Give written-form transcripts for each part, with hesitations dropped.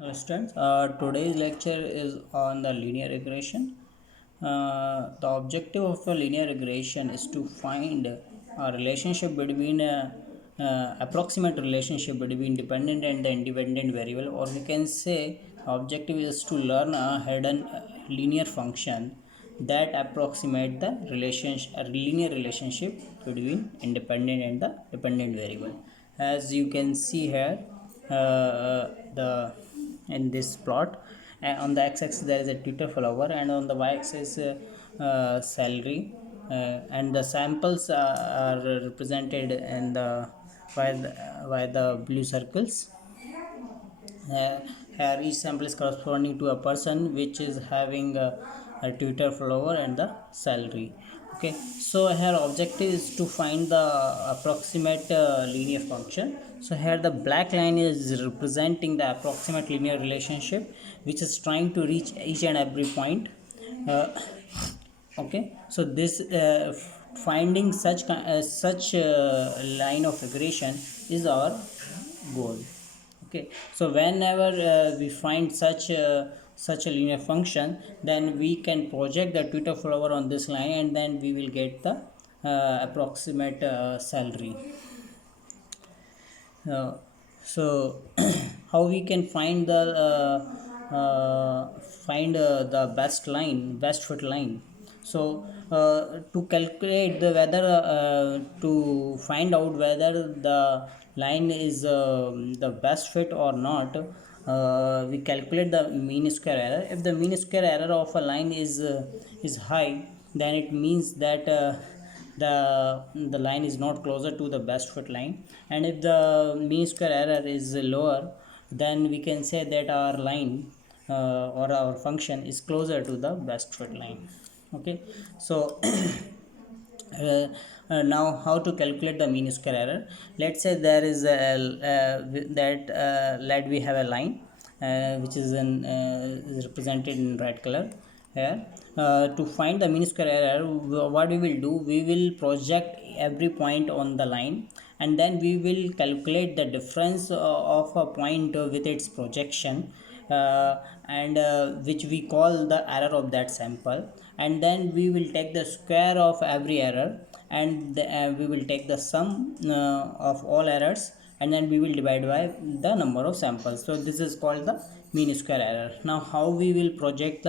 Hello students, today's lecture is on the linear regression. The objective of a linear regression is to find a relationship between approximate relationship between dependent and the independent variable, or we can say objective is to learn a hidden linear function that approximate the relationship, a linear relationship between independent and the dependent variable. As you can see here, the in this plot, on the x-axis there is a Twitter follower, and on the y-axis salary, and the samples are represented in the by the blue circles. uh, Here each sample is corresponding to a person which is having a Twitter follower and the salary. Okay, so here objective is to find the approximate linear function. So here the black line is representing the approximate linear relationship which is trying to reach each and every point. uh, okay, so this finding such line of regression is our goal. Okay, so whenever we find such a linear function, then we can project the Twitter follower on this line, and then we will get the approximate salary. uh, so how we can find the best fit line. So to calculate the whether to find out whether the line is the best fit or not, we calculate the mean square error. If the mean square error of a line is high, then it means that the line is not closer to the best fit line, and if the mean square error is lower, then we can say that our line or our function is closer to the best fit line. Okay, so now how to calculate the mean square error. Let's say there is let we have a line which is is represented in red color here. To find the mean square error, what we will do, we will project every point on the line, and then we will calculate the difference of a point with its projection, and which we call the error of that sample, and then we will take the square of every error, and we will take the sum of all errors, and then we will divide by the number of samples. So this is called the mean square error. Now how we will project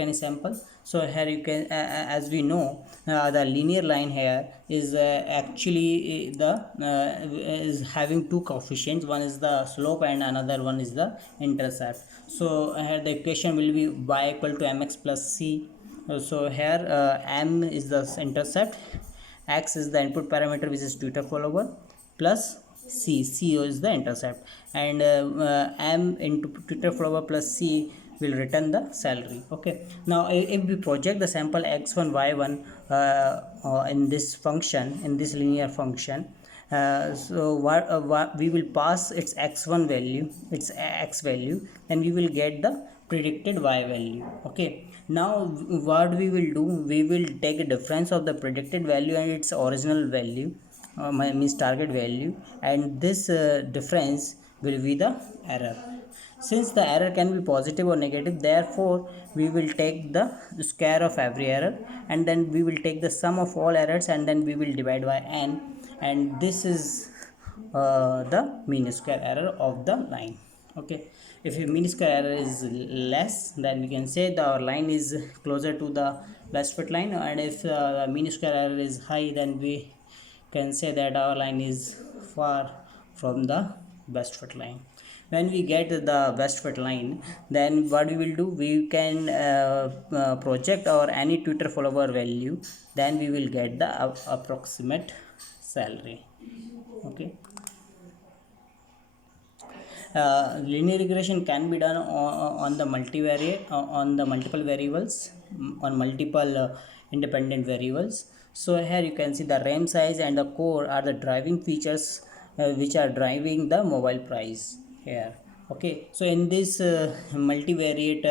any sample? So here you can as we know, the linear line here is actually is having two coefficients. One is the slope and another one is the intercept. So here the equation will be y equal to mx plus c. So here m is the intercept, x is the input parameter which is Twitter follower, plus c is the intercept, and m into Twitter follower plus c will return the salary. Okay, now if we project the sample x1 y1 in this function, in this linear function, so what we will pass its x1 value, its x value, and we will get the predicted y value. Okay, now what we will do, we will take a difference of the predicted value and its original value, means target value, and this difference will be the error. Since the error can be positive or negative, therefore we will take the square of every error, and then we will take the sum of all errors, and then we will divide by n, and this is the mean square error of the line. Okay, if your mean square error is less, then we can say the our line is closer to the best fit line, and if mean square error is high, then we can say that our line is far from the best fit line. When we get the best fit line, then what we will do, we can project our any Twitter follower value, then we will get the approximate salary. Okay, linear regression can be done on the multivariate on the multiple variables, on multiple independent variables. So here you can see the RAM size and the core are the driving features which are driving the mobile price here. Okay, so in this multivariate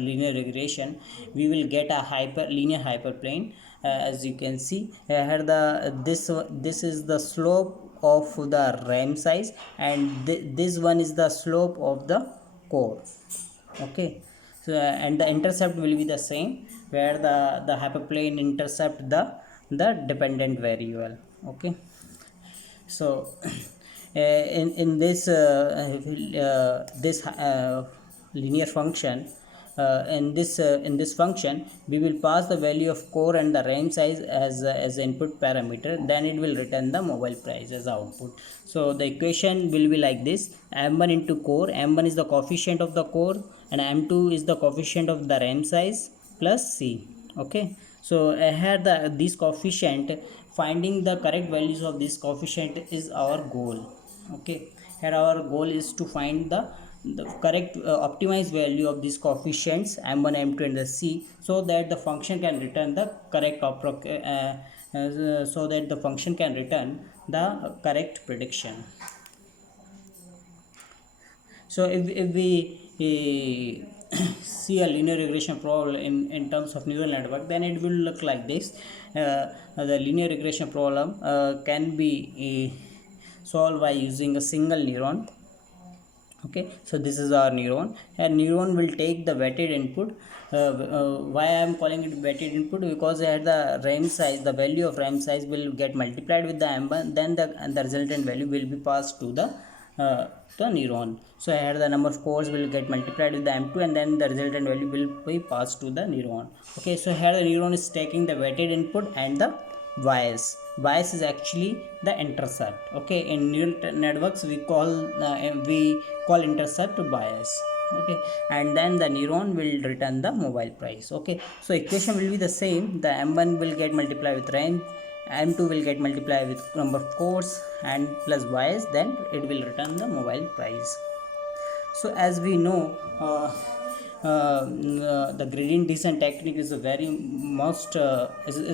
linear regression, we will get a linear hyperplane. As you can see here, the this is the slope of the RAM size, and this one is the slope of the core. Okay, so and the intercept will be the same, where the hyperplane intercept the dependent variable. Okay, so in this linear function, in this function we will pass the value of core and the RAM size as input parameter, then it will return the mobile price as output. So the equation will be like this: m1 into core, m1 is the coefficient of the core and m2 is the coefficient of the RAM size, plus c. Okay, so here this coefficient, finding the correct values of this coefficient is our goal. Okay, here our goal is to find the correct optimized value of these coefficients m1, m2 and the c, so that the function can return the correct so that the function can return the correct prediction. So if we see a linear regression problem in terms of neural network, then it will look like this. The linear regression problem can be solved by using a single neuron. Okay, so this is our neuron. A neuron will take the weighted input. Why I am calling it weighted input? Because at the RAM size, the value of RAM size will get multiplied with the m1, then the resultant value will be passed to the neuron. So here the number of cores will get multiplied with the m2, and then the resultant value will be passed to the neuron. Okay, so here the neuron is taking the weighted input and the bias. Bias is actually the intercept. Okay, in neural networks we call intercept bias. Okay, and then the neuron will return the mobile price. Okay, so equation will be the same. The m1 will get multiplied with range, m2 will get multiplied with number of cores and plus bias, then it will return the mobile price. So as we know, the gradient descent technique is is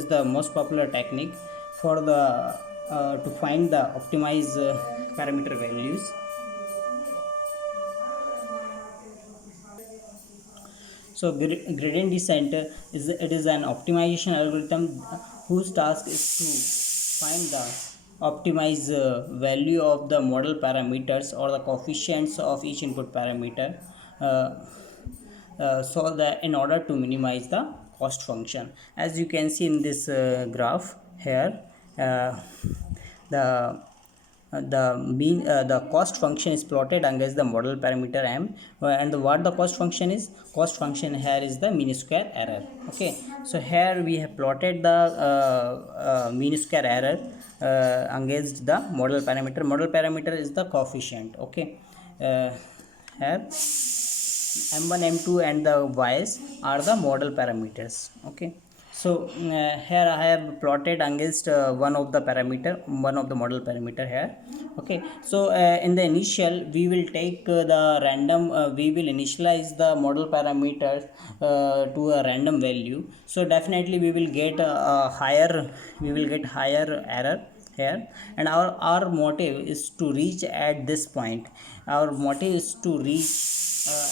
the most popular technique for the to find the optimized parameter values. So gradient descent is an optimization algorithm whose task is to find the optimized value of the model parameters or the coefficients of each input parameter, so that in order to minimize the cost function. As you can see in this graph here, the cost function is plotted against the model parameter m, and what the cost function is? Cost function here is the mean square error. Okay, so here we have plotted the mean square error against the model parameter. Model parameter is the coefficient. Okay, here m1, m2 and the y's are the model parameters. Okay, so here I have plotted against one of the model parameter here. Okay, so in the initial we will take the random, we will initialize the model parameters to a random value. So definitely we will get higher error here, and our motive is to reach at this point. Our motive is to reach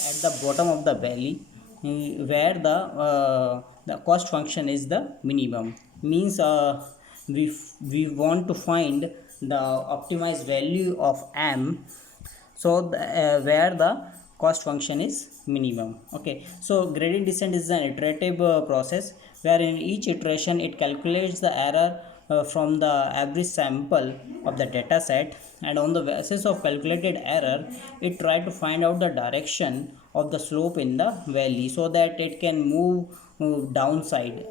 at the bottom of the valley, where the cost function is the minimum. Means we want to find the optimized value of m, so where the cost function is minimum. Okay, so gradient descent is an iterative process, where in each iteration it calculates the error from the average sample of the data set, and on the basis of calculated error it try to find out the direction of the slope in the valley, so that it can move downside.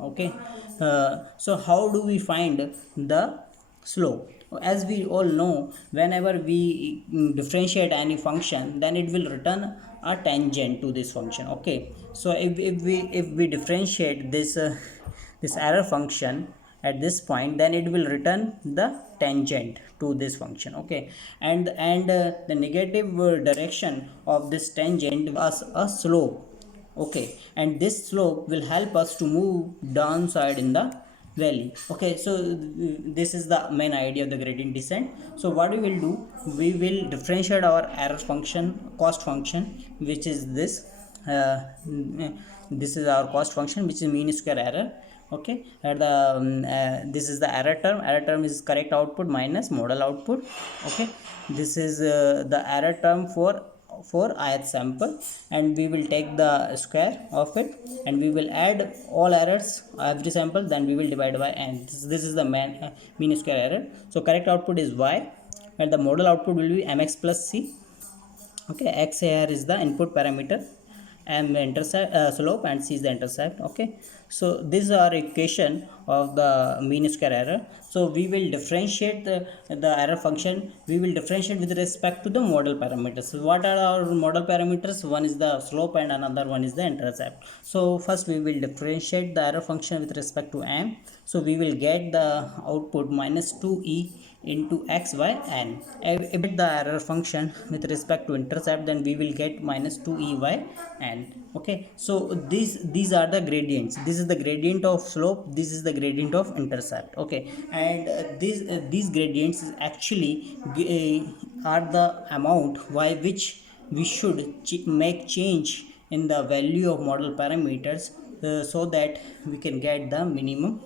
Okay, so how do we find the slope? As we all know, whenever we differentiate any function, then it will return a tangent to this function. Okay, so if we differentiate this error function at this point, then it will return the tangent to this function. Okay, and the negative direction of this tangent was a slope. Okay, and this slope will help us to move downside in the valley. Okay, so this is the main idea of the gradient descent. So what we will do, we will differentiate our error function, cost function, which is this is our cost function, which is mean square error. Okay, at the this is the error term. Error term is correct output minus model output. Okay, this is the error term for ith sample, and we will take the square of it, and we will add all errors every sample, then we will divide by n. This is the mean square error. So correct output is y, and the model output will be mx plus c. Okay, x here is the input parameter, m intercept slope, and c is the intercept. Okay, so this is our equation of the mean square error. So we will differentiate the error function. We will differentiate with respect to the model parameters. So what are our model parameters? One is the slope and another one is the intercept. So first we will differentiate the error function with respect to m. So we will get the output minus 2e into x by n. If the error function with respect to intercept, then we will get minus 2e by n. Okay, so these are the gradients. This is the gradient of slope, this is the gradient of intercept. Okay, and these gradients actually are the amount by which we should make change in the value of model parameters, so that we can get the minimum,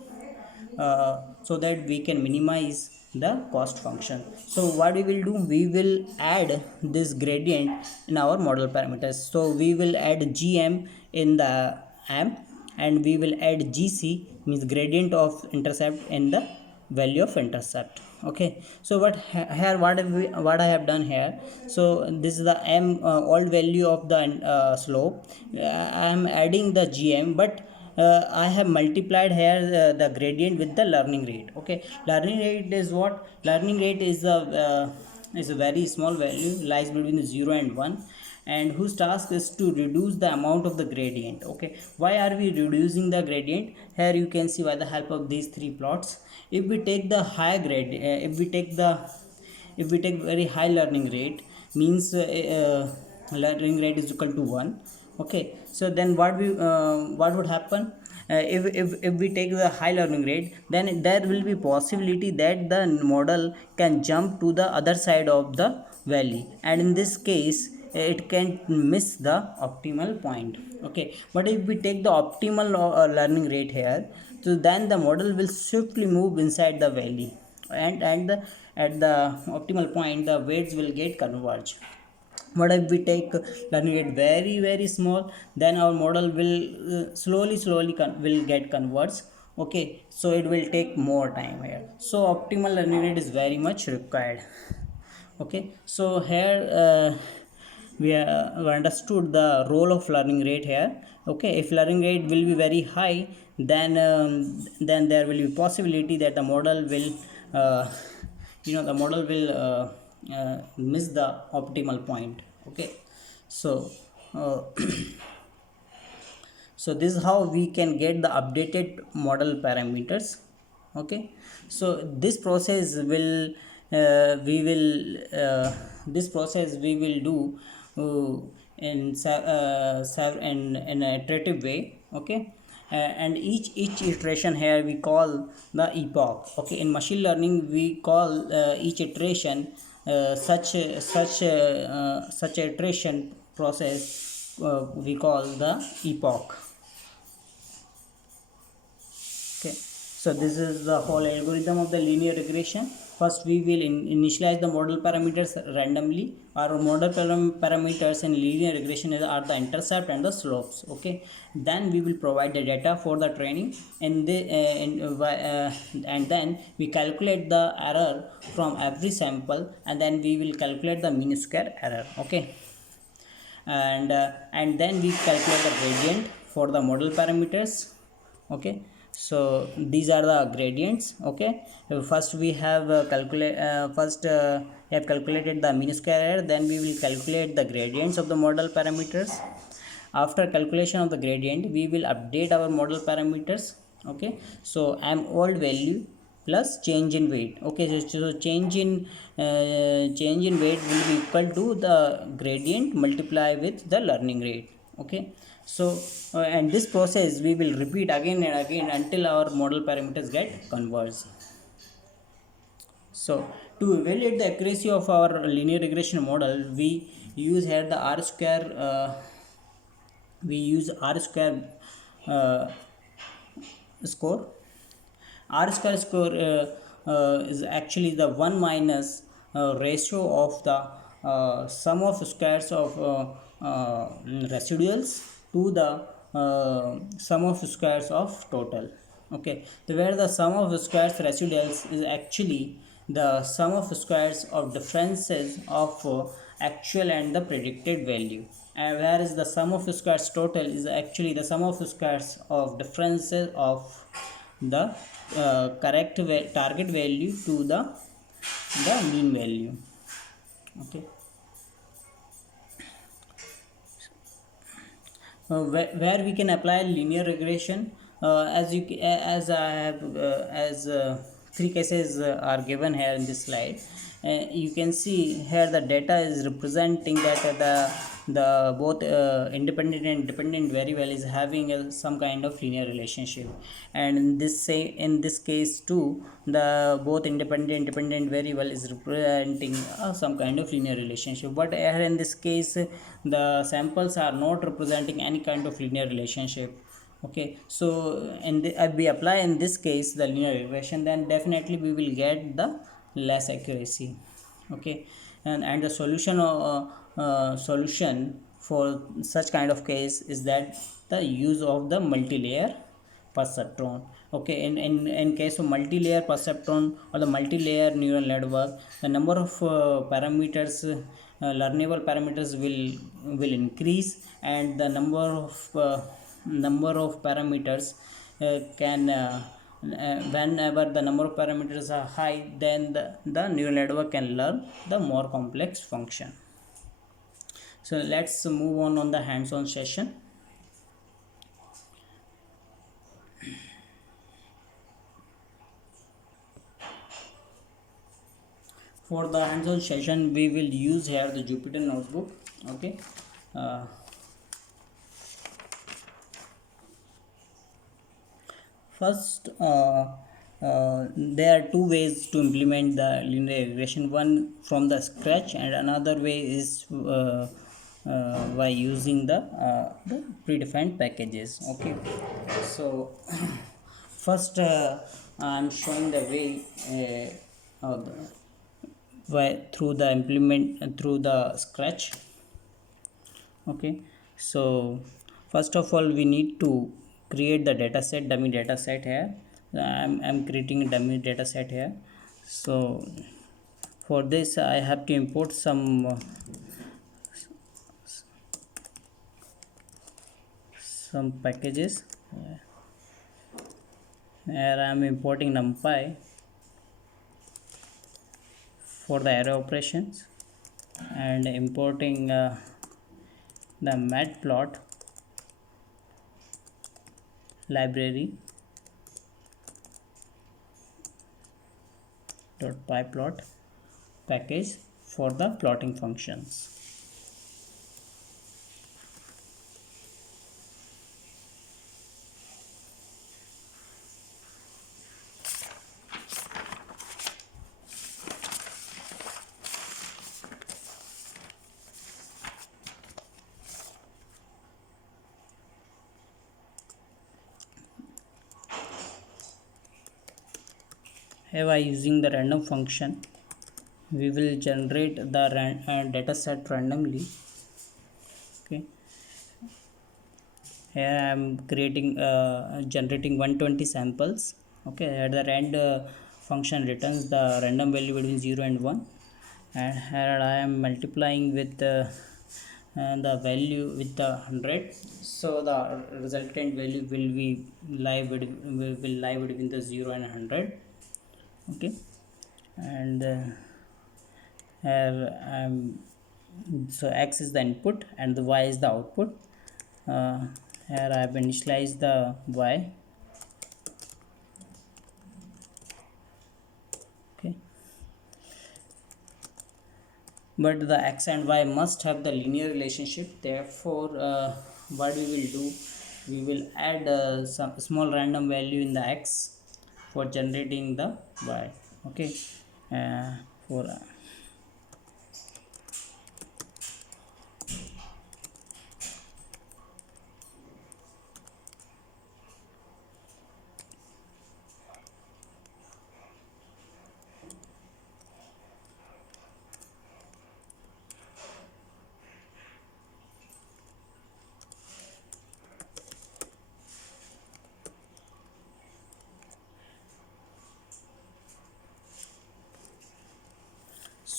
so that we can minimize the cost function. So what we will do, we will add this gradient in our model parameters. So we will add gm in the m, and we will add gc, means gradient of intercept, in the value of intercept. Okay, so here what I have done here. So this is the m old value of the slope. I am adding the gm, but I have multiplied here the gradient with the learning rate. Okay, learning rate is what? Learning rate is a very small value, lies between 0 and 1, and whose task is to reduce the amount of the gradient. Okay, why are we reducing the gradient? Here you can see by the help of these three plots. If we take the high grade, if we take very high learning rate, means learning rate is equal to 1. Okay, so then what would happen? If we take the high learning rate, then there will be possibility that the model can jump to the other side of the valley, and in this case it can miss the optimal point. Okay, but if we take the optimal learning rate here, so then the model will swiftly move inside the valley, and at the optimal point the weights will get converged. What if we take learning rate very small, then our model will slowly will get converged. Okay, so it will take more time here. So optimal learning rate is very much required. Okay, so here we understood the role of learning rate here. Okay, if learning rate will be very high, then there will be possibility that the model will the model will miss the optimal point. Okay, so uh, so this is how we can get the updated model parameters. Okay, so this process will this process we will do in an iterative way. Okay, and each iteration here we call the epoch. Okay, in machine learning we call each iteration such iteration process we call the epoch. Okay, so this is the whole algorithm of the linear regression. First we will initialize the model parameters randomly. Our model parameters in linear regression are the intercept and the slopes. Okay, then we will provide the data for the training, and and then we calculate the error from every sample, and then we will calculate the mean square error. Okay, and then we calculate the gradient for the model parameters. Okay, so these are the gradients. Okay, first we have we have calculated the mean square error, then we will calculate the gradients of the model parameters. After calculation of the gradient, we will update our model parameters. Okay, so m old value plus change in weight. Okay, so change in weight will be equal to the gradient multiply with the learning rate. Okay, so and this process we will repeat again and again until our model parameters get converged. So to evaluate the accuracy of our linear regression model, we use here the r square. We use r square score. R square score is actually the 1 minus ratio of the sum of squares of residuals to the sum of squares of total. Okay, so where the sum of squares residuals is actually the sum of squares of differences of actual and the predicted value, and whereas the sum of squares total is actually the sum of squares of differences of the correct target value to the mean value. Okay, where we can apply linear regression, as I have as three cases are given here in this slide. You can see here the data is representing that the both independent and dependent variable is having some kind of linear relationship, and in this case too the both independent and dependent variable is representing some kind of linear relationship. But here in this case the samples are not representing any kind of linear relationship. Okay, so we apply in this case the linear regression, then definitely we will get the less accuracy. Okay, and the solution for such kind of case is that the use of the multi-layer perceptron. Okay, in case of multi-layer perceptron or the multi-layer neural network, the number of parameters, learnable parameters will increase, and the number of parameters can whenever the number of parameters are high, then the neural network can learn the more complex function. So let's move on the hands-on session. For the hands-on session we will use here the Jupyter notebook. Okay, uh, first there are two ways to implement the linear regression, one from the scratch and another way is by using the predefined packages. Okay, so first I'm showing the way of the through the implement through the scratch. Okay, so first of all we need to create the data set, dummy data set here. I'm creating a dummy data set here. So for this I have to import some packages. Here I am importing NumPy for the array operations and importing the matplot library .pyplot package for the plotting functions. Here by using the random function we will generate the data set randomly. Okay, here I am creating generating 120 samples. Okay, here the rand function returns the random value between 0 and 1, and here I am multiplying with the value with the 100, so the resultant value will lie between the 0 and 100. Okay, and here so x is the input and the y is the output. Here I have initialized the y. Okay, but the x and y must have the linear relationship, therefore what we will do, we will add some small random value in the x for generating the y. Okay, for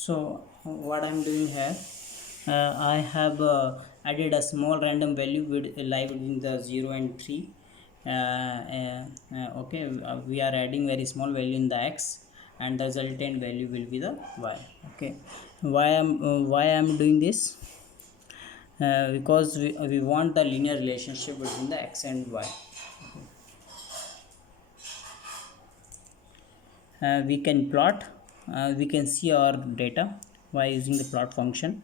So what I'm doing here, I have added a small random value with lie between the 0 and 3. Okay, we are adding very small value in the x, and the resultant value will be the y. Okay, why I'm doing this, because we want the linear relationship between the x and y. We can plot, we can see our data by using the plot function.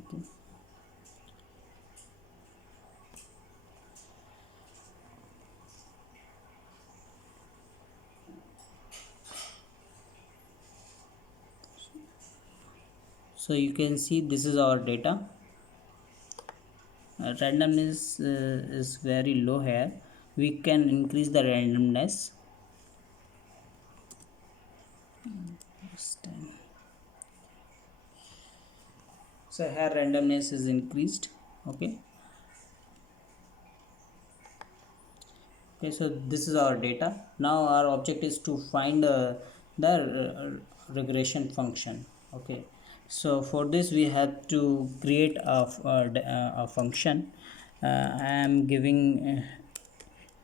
Okay. So you can see this is our data. Randomness is very low here. We can increase the randomness. This time. So here randomness is increased. Okay. Okay, so this is our data. Now our object is to find the regression function. Okay, so for this we have to create a function. I am giving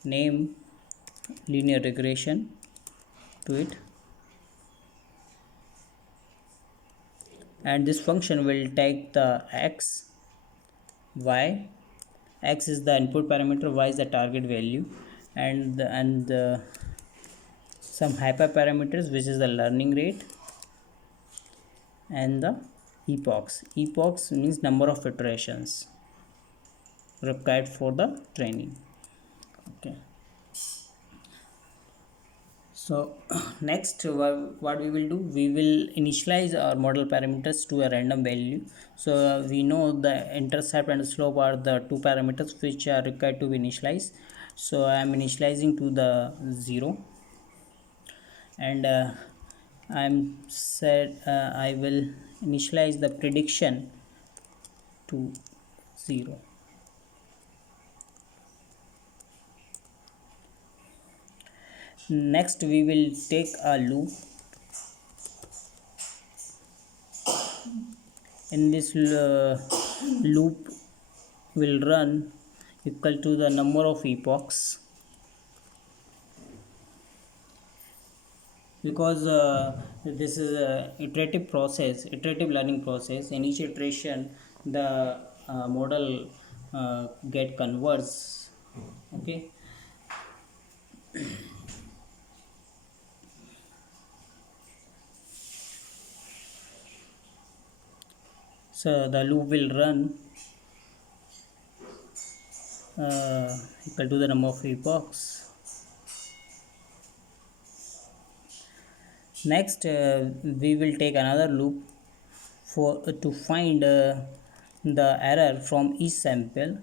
name linear regression to it, and this function will take the x, y. X is the input parameter, y is the target value, and some hyperparameters, which is the learning rate and the epochs. Epochs means number of iterations required for the training. Okay, so next what we will do, we will initialize our model parameters to a random value. So we know the intercept and slope are the two parameters which are required to be initialized. So I am initializing to the 0, and I'm said I will initialize the prediction to 0. Next we will take a loop. In this loop will run equal to the number of epochs, because this is a iterative learning process. In each iteration the model get converts. Okay, so the loop will run equal to the number of epochs. Next we will take another loop for to find the error from each sample.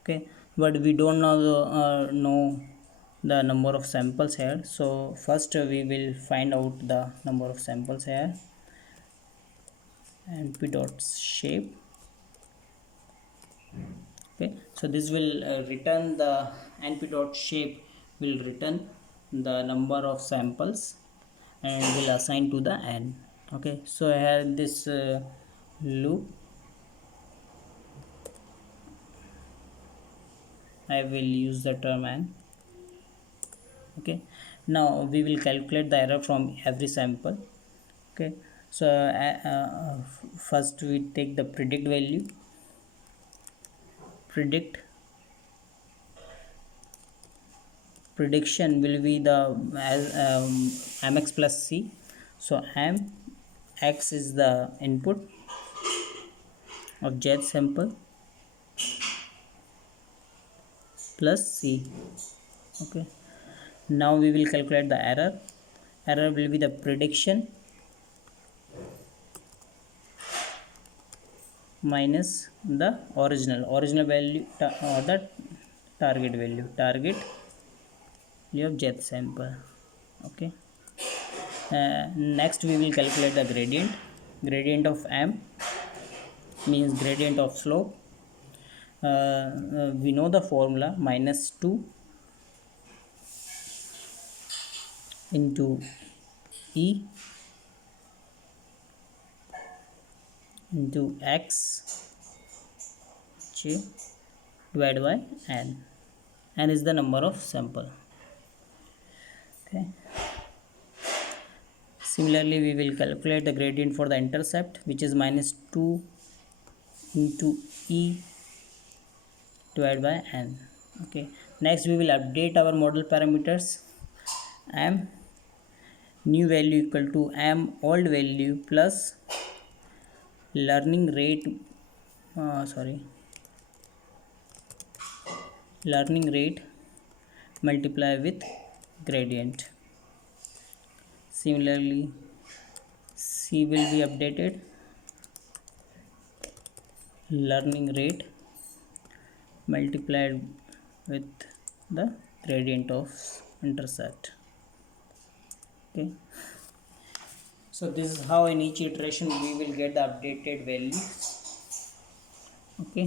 Okay, but we don't know the number of samples here. So first we will find out the number of samples here. np dot shape. Okay, so this will return the np dot shape will return the number of samples and will assign to the n. Okay, so I have this loop. I will use the term n. Okay, now we will calculate the error from every sample. Okay, so first we take the predict value. Prediction will be the mx plus c. So m x is the input of jth sample plus c. Okay, now we will calculate the error will be the prediction minus the original value or the target value of jth sample. Okay, next we will calculate the gradient of m, means gradient of slope. we know the formula, -2 into E into X J divided by n is the number of sample. Okay. Similarly, we will calculate the gradient for the intercept, which is -2 into E divided by n. Okay. Next, we will update our model parameters. M new value equal to M old value plus learning rate learning rate multiply with gradient. Similarly, C will be updated, learning rate multiplied with the gradient of intercept. Okay, so this is how in each iteration we will get the updated value. Okay,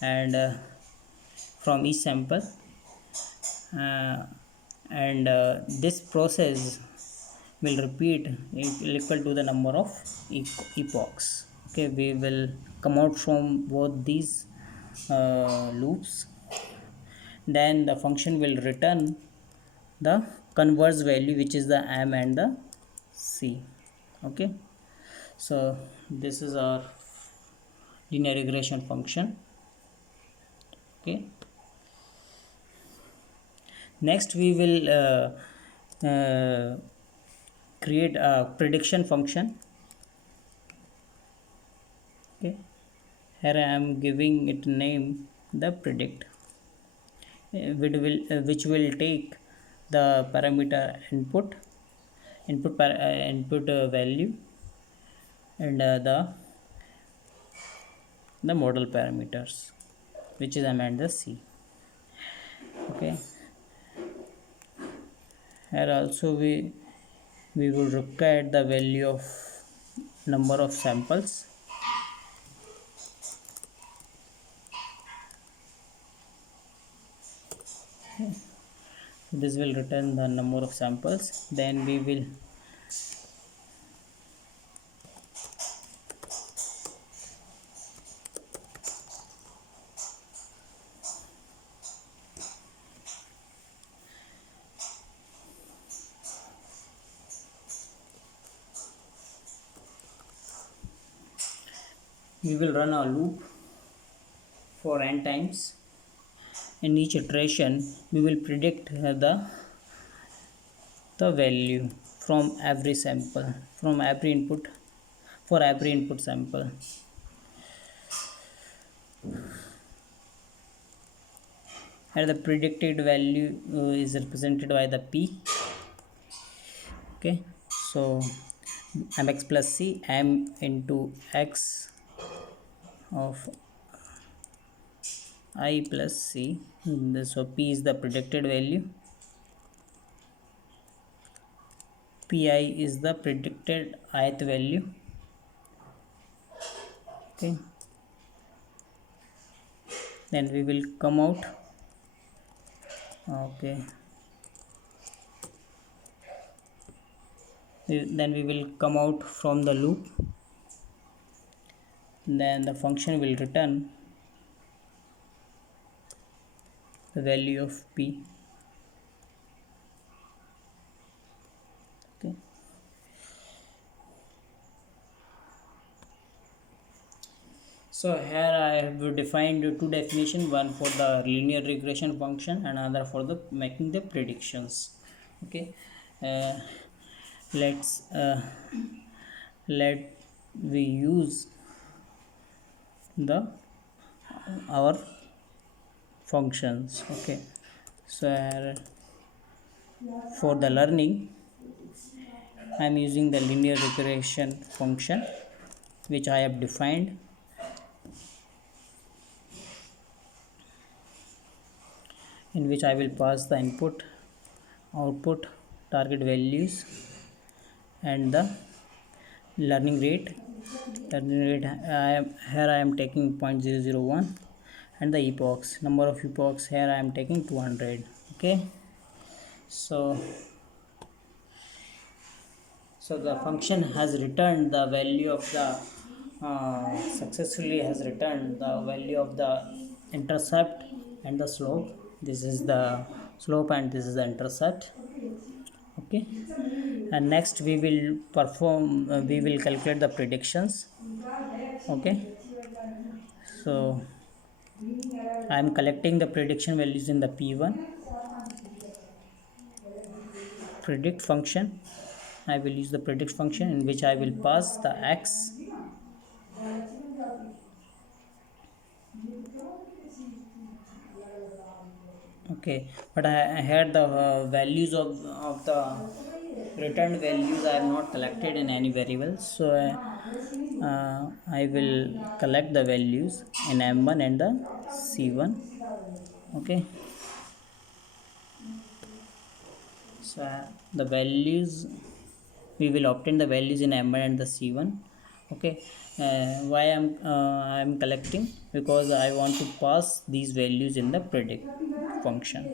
and from each sample, and this process will repeat equal to the number of epochs. Okay, we will come out from both these loops, then the function will return the converse value, which is the M and the C. Okay, so this is our linear regression function. Okay, next we will create a prediction function. Okay, here I am giving it name the predict, which will take the parameter input value and the model parameters, which is M and the C. Okay, here also we will require the value of number of samples. Okay. This will return the number of samples, then we will run a loop for n times. In each iteration we will predict the value from every sample, from every input, for every input sample. And the predicted value is represented by the P. Okay, so mx plus C, M into X of I plus C. So P is the predicted value, Pi is the predicted ith value. Okay, then we will come out. Okay, then we will come out from the loop, then the function will return the value of P. Okay, so here I have defined two definitions, one for the linear regression function and another for the making the predictions. Okay, let we use the our functions. Okay, so for the learning I am using the linear regression function, which I have defined, in which I will pass the input, output, target values and the learning rate. Here I am taking 0.001 and the epochs. Number of epochs here I am taking 200. Okay, so the function has returned the value of the successfully has returned the value of the intercept and the slope. This is the slope and this is the intercept. Okay, and next we will perform we will calculate the predictions. Okay, so I am collecting the prediction values in the p1 predict function. I will use the predict function in which I will pass the x. Okay, but I had the values of the returned values I have not collected in any variables, so I will collect the values in m1 and the c1. Okay, so the values we will obtain the values in m1 and the c1. Okay, why I'm collecting, because I want to pass these values in the predict function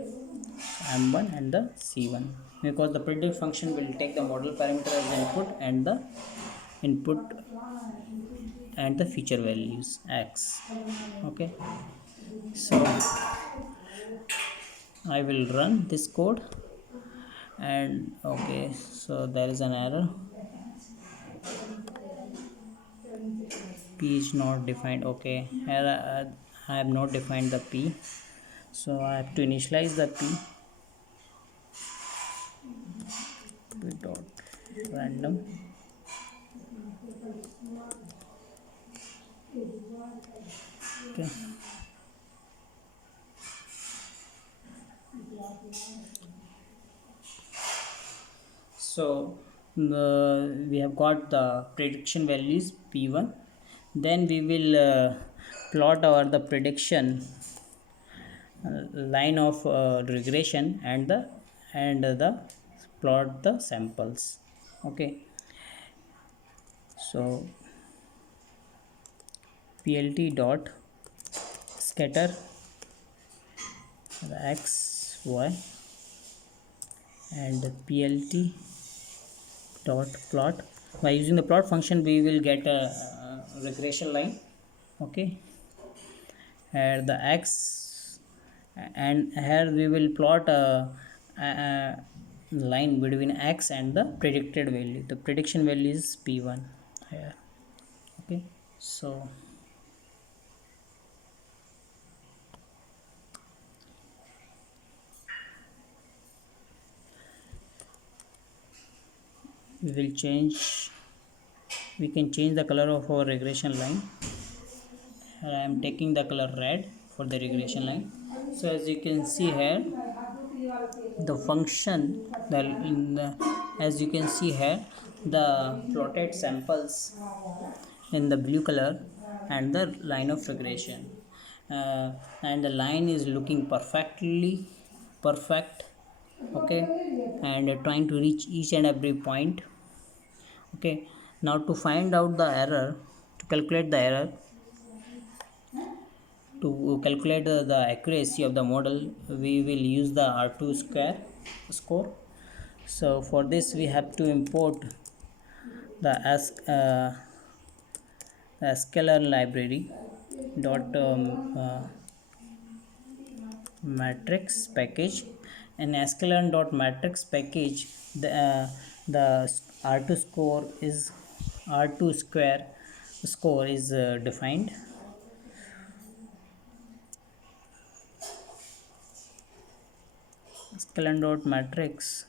m1 and the c1, because the predict function will take the model parameter as input and the input and the feature values x. Okay, so I will run this code, and okay, so there is an error, p is not defined. Okay, here I have not defined the p, so I have to initialize the p dot random. Okay, so we have got the prediction values p1. Then we will plot our the prediction line of regression and the plot the samples. Okay, so plt dot scatter the x y and plt dot plot. By using the plot function we will get a regression line. Okay, here the x, and here we will plot a line between x and the predicted value. The prediction value is p1 here. Okay, so we can change the color of our regression line. Here I am taking the color red for the regression line. So as you can see here, the function as you can see here, the plotted samples in the blue color and the line of regression, and the line is looking perfect. Okay, and trying to reach each and every point. Okay, now to find out the error, to calculate the error, to calculate the accuracy of the model, we will use the R2 square score. So for this we have to import the scalar library dot matrix package. In scalar dot matrix package, the R2 score is R2 square score is defined. Scalar dot matrix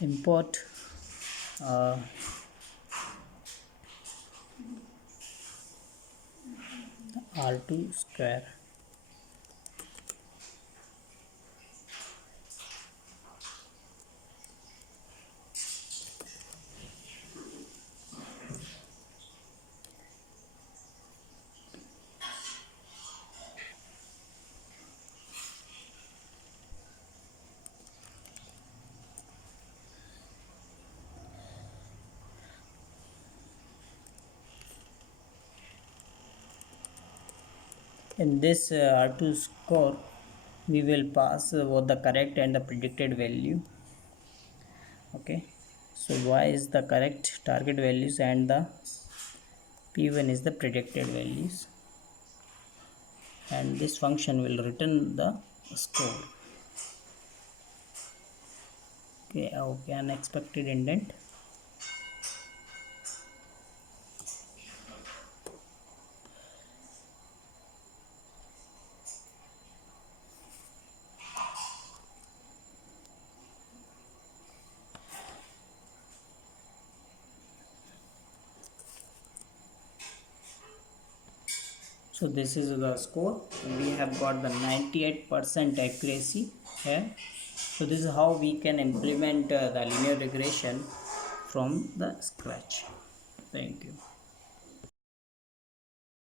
import uh, R2 square. In this R2 score, we will pass both the correct and the predicted value. Okay, so y is the correct target values and the p1 is the predicted values, and this function will return the score. Okay, unexpected indent. So this is the score. We have got the 98% accuracy here. So this is how we can implement the linear regression from the scratch. Thank you.